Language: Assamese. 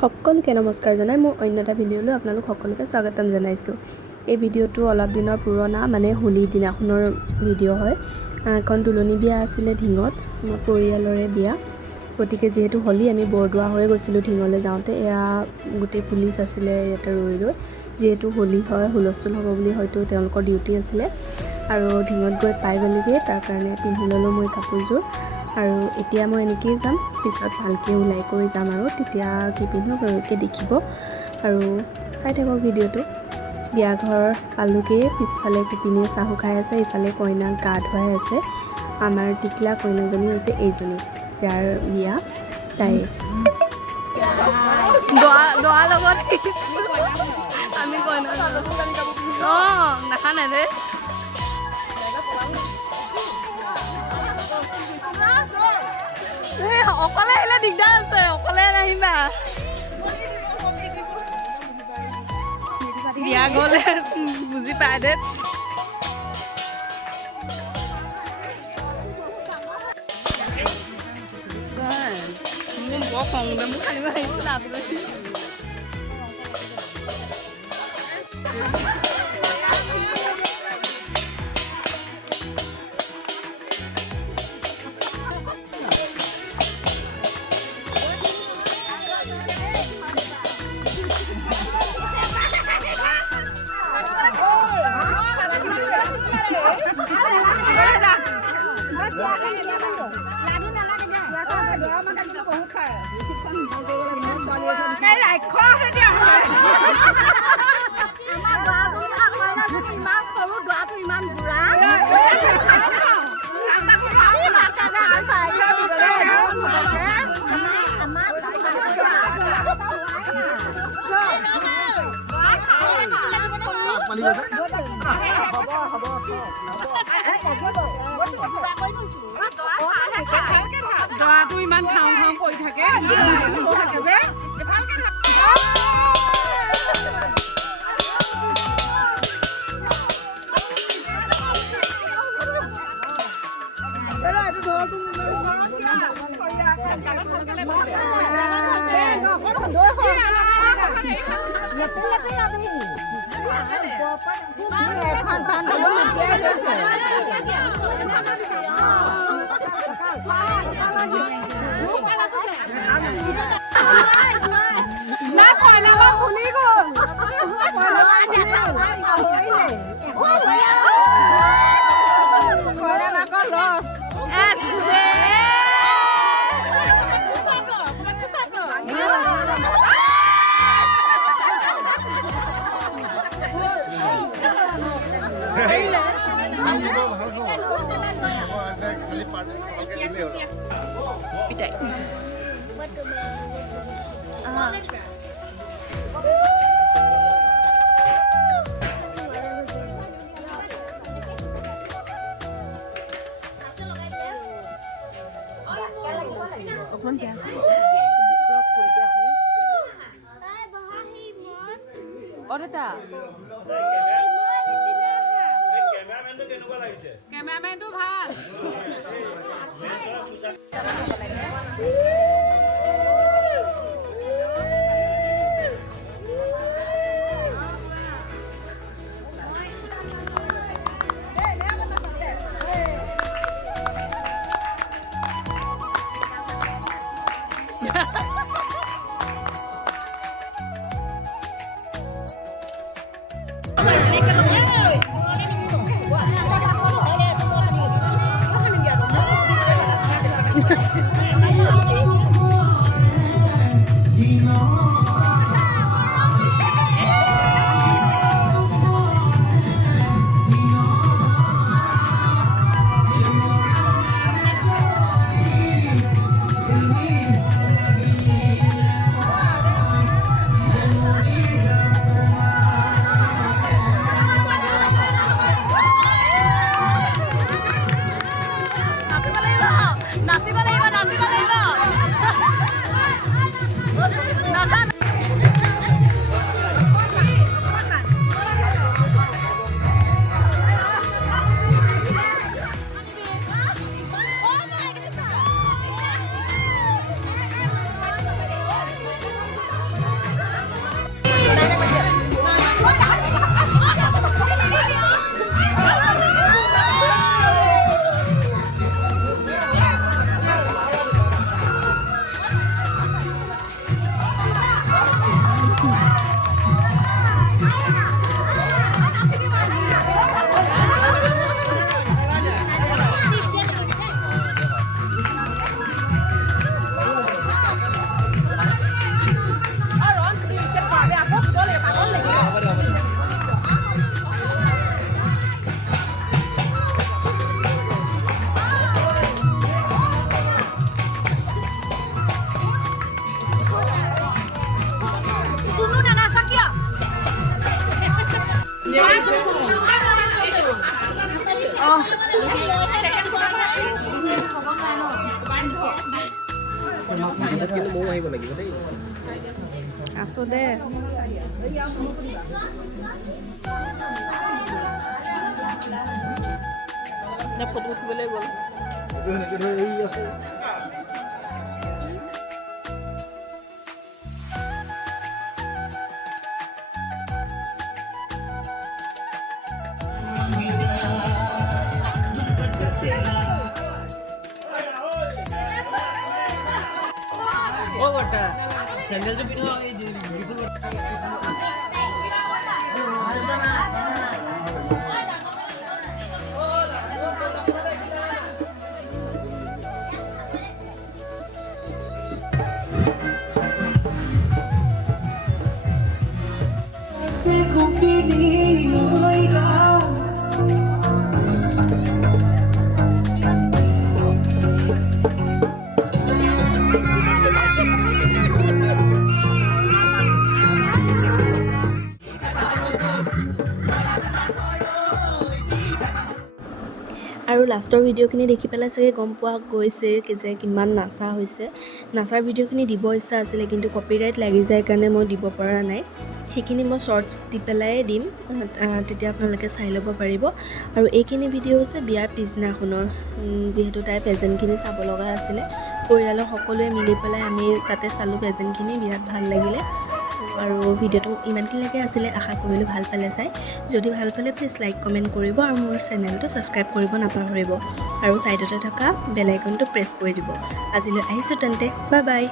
সকলোকে নমস্কাৰ জনাই মোৰ অন্য এটা ভিডিঅ'লৈ আপোনালোক সকলোকে স্বাগতম জনাইছোঁ। এই ভিডিঅ'টো অলপ দিনৰ পুৰণা মানে হোলীৰ দিনাখনৰ ভিডিঅ' হয়। এখন তুলনি বিয়া আছিলে ঢিঙত, মোৰ পৰিয়ালৰে বিয়া। গতিকে যিহেতু হোলী আমি বৰদোৱা হৈ গৈছিলোঁ ঢিঙলৈ যাওঁতে, এয়া গোটেই পুলিচ আছিলে ইয়াতে ৰৈ ৰৈ। যিহেতু হোলী হয়, হুলস্থুল হ'ব বুলি হয়তো তেওঁলোকৰ ডিউটি আছিলে আৰু ঢিঙত গৈ পাই গ'লোগৈ, তাৰ কাৰণে পিন্ধি ল'লোঁ মই কাপোৰযোৰ। আৰু এতিয়া মই এনেকৈয়ে যাম, পিছত ভালকৈ ওলাই কৰি যাম আৰু তেতিয়া কি পিন্ধো আপোনালোকে দেখিব আৰু চাই থাকক ভিডিঅ'টো। বিয়াঘৰ পালোগৈ, পিছফালে গোপিনীয়ে চাহু খাই আছে, ইফালে কইনাক গা ধুৱাই আছে। আমাৰ টিকলা কইনাজনী হৈছে এইজনী, যাৰ বিয়া তাই। দোৱা লগত আমি কইনা নাখানে দে অকলে আহিলে দিগদাৰ আছে, অকলে নাহিবা। বিয়া গ'লে বুজি পাই দে। মোৰ বৰ খং দে, মোক খালিব আহিছিল আপুনি। দৰাটো ইমান খাওঁ খাওঁ কৰি থাকে কেমেৰামেনটো ভাল। আছো দে ফটো উঠিবলৈ গ'ল আৰু লাষ্টৰ ভিডিঅ'খিনি দেখি পেলাই চাগে গম পোৱা গৈছে যে কিমান নাচা হৈছে নাচাৰ ভিডিঅ'খিনি দিব ইচ্ছা আছিলে কিন্তু কপিৰাইট লাগি যায় কাৰণে মই দিব পৰা নাই সেইখিনি মই শ্বৰ্টছ দি পেলাই দিম তেতিয়া আপোনালোকে চাই ল'ব পাৰিব আৰু এইখিনি ভিডিঅ' হৈছে বিয়াৰ পিছদিনাখনৰ যিহেতু তাই প্ৰেজেণ্টখিনি চাব লগা আছিলে পৰিয়ালৰ সকলোৱে মিলি পেলাই আমি তাতে চালোঁ প্ৰেজেণ্টখিনি বিৰাট ভাল লাগিলে আৰু ভিডিঅ'টো ইমানখিনিলৈকে আছিলে আশা কৰিলোঁ ভাল পালে চাই যদি ভাল পালে প্লিজ লাইক কমেণ্ট কৰিব আৰু মোৰ চেনেলটো ছাবস্ক্ৰাইব কৰিব নাপাহৰিব আৰু ছাইডতে থকা বেল আইকনটো প্ৰেছ কৰি দিব আজিলৈ আহিছোঁ তেন্তে বাই বাই